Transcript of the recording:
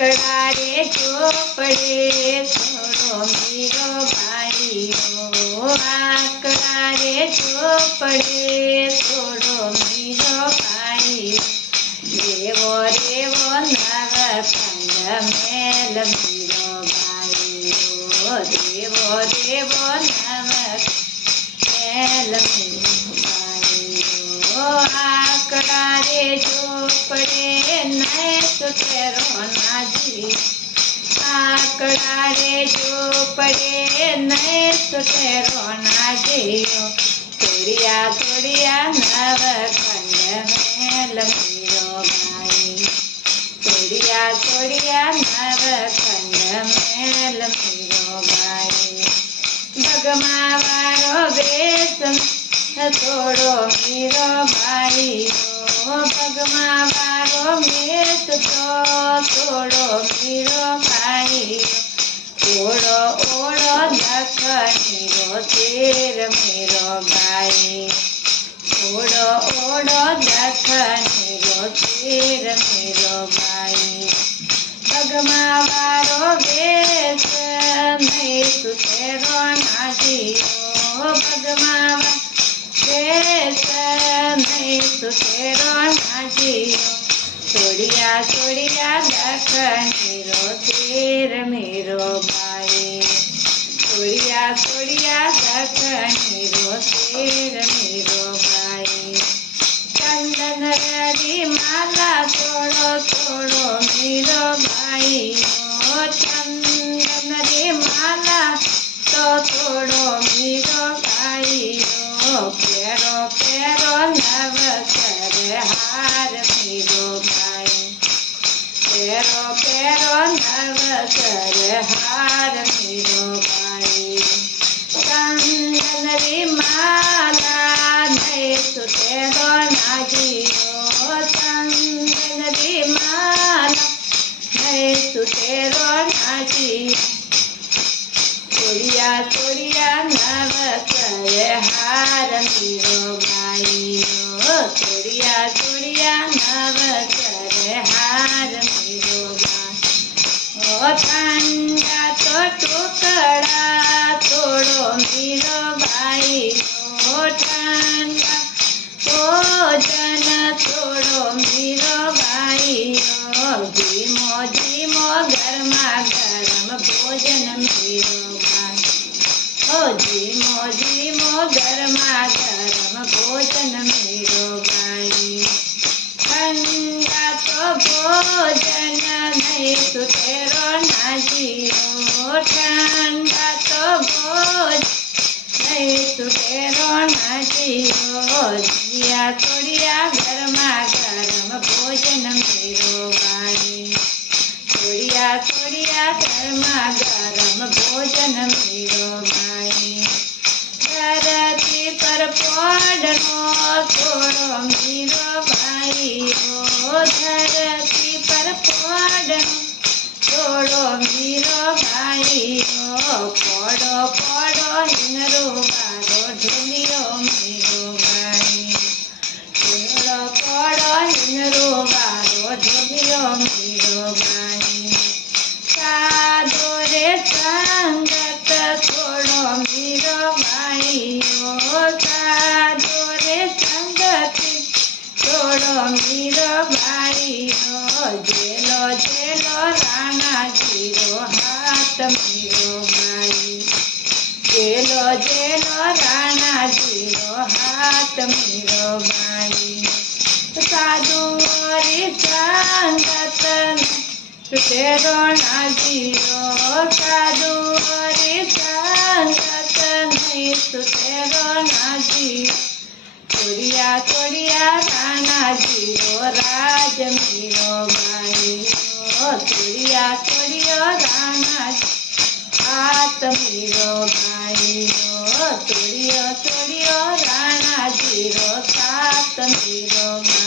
આકડા રે ચોપડે થોડો મીરો ભાઈઓ, આકડા રે ચોપડે થોડો મીરો ભાઈઓ, દેવો રેવો નવખંડ મેલ મીરો ભાઈઓ, દેવો રેવો નવખંડ મેલ મીરો ભાઈઓ, આકડા રે ચોપડે નહીં સુતેરો નાજી, આકડા રે ચોપડે નહીં સુતેરો નાજીઓ, તોડિયા તોડિયા નવખંડ મેલ મીરો ભાઈ, તોડિયા તોડિયા નવખંડ મેલ મીરો ભાઈ, ભગમા વાળો વેશ થોડો મીરો ભાઈઓ, ભગમા વાળો વેશ તો થોડો મીરો ભાઈઓ, ઓળો ઓળો દખણીરો તેર મીરો ભાઈ, ઓળો ઓળો દખણીરો તેર મીરો ભાઈ, ભગમા વાળો વેશ નહીં સુતેરો નાજીઓ, ભગમા વેશ નહીં સુતેરો નાજીઓ, તોડિયા તોડિયા દખણીરો તેર મીરો ભાઈ, તોડિયા તોડિયા દખણીરો તેર મીરો ભાઈ, ચંદન રી માલા થોડો થોડો મીરો ભાઈઓ, ચંદન રી માલા તો થોડો મીરો ભાઈઓ, પેરો પેરો નવસર હાર મીરો ભાઈ, પેરો પેરો નવસર હાર મીરો ભાઈ, ચંદન રી માલા નહીં સુતેરો નાજીઓ, ચંદન રી માલા નહીં સુતેરો નાજીઓ, તોડિયા તોડિયા નવસર હાર મીરો ભાઈઓ, તોડિયા તોડિયા નવસર હાર મીરો ભાઈ, ઠંડા તો ટુકડા થોડો મીરો ભાઈઓ, ઠંડા ભોજન થોડો મીરો ભાઈઓ, ધીમો ધીમો ગરમા ગરમ ભોજન મીરો ભાઈ, ઓ ધીમો ધીમો ગરમા ગરમ ભોજન મીરો ભાઈ, ઠંડા તો ભોજન નહીં સુતેરો નાજીઓ, ઠંડા તો ભોજન નહીં સુતેરો નાજીઓ, દિયા તોડિયા ગરમા ગરમ ભોજન મીરો ભાઈ, તોડિયા તોડિયા ગરમા ગરમ ભોજન મીરો ભાઈ, ધરતી પર પોડનો થોડો મીરો ભાઈઓ, ધરતી પર પોડનો થોડો મીરો ભાઈઓ, પોડો પોડો હિનરો વાળો ઢોલિયો મીરો ભાઈ, પોડો પોડો હિનરો વાળો ઢોલિયો મીરો ભાઈ, સાધો રે સંગત થોડો મીરો ભાઈઓ, સાધો રે સંગત થોડો મીરો ભાઈઓ, જેલો જેલો રાણાજીરો હાથ મીરો ભાઈ, જેલો જેલો રાણાજીરો હાથ મીરો ભાઈ, સાધુ રે સંગત સુતેરો નાજીઓ, સાધુ રે સંગત નહીં સુતેરો નાજીઓ, તોડિયા તોડિયા રાણાજીરો રાજ મીરો ભાઈઓ, તોડિયા તોડિયો રાણાજી હાથ મીરો ભાઈઓ, તોડિયો તોડિયો રાણાજીરો સાથ મીરો ભાઈ।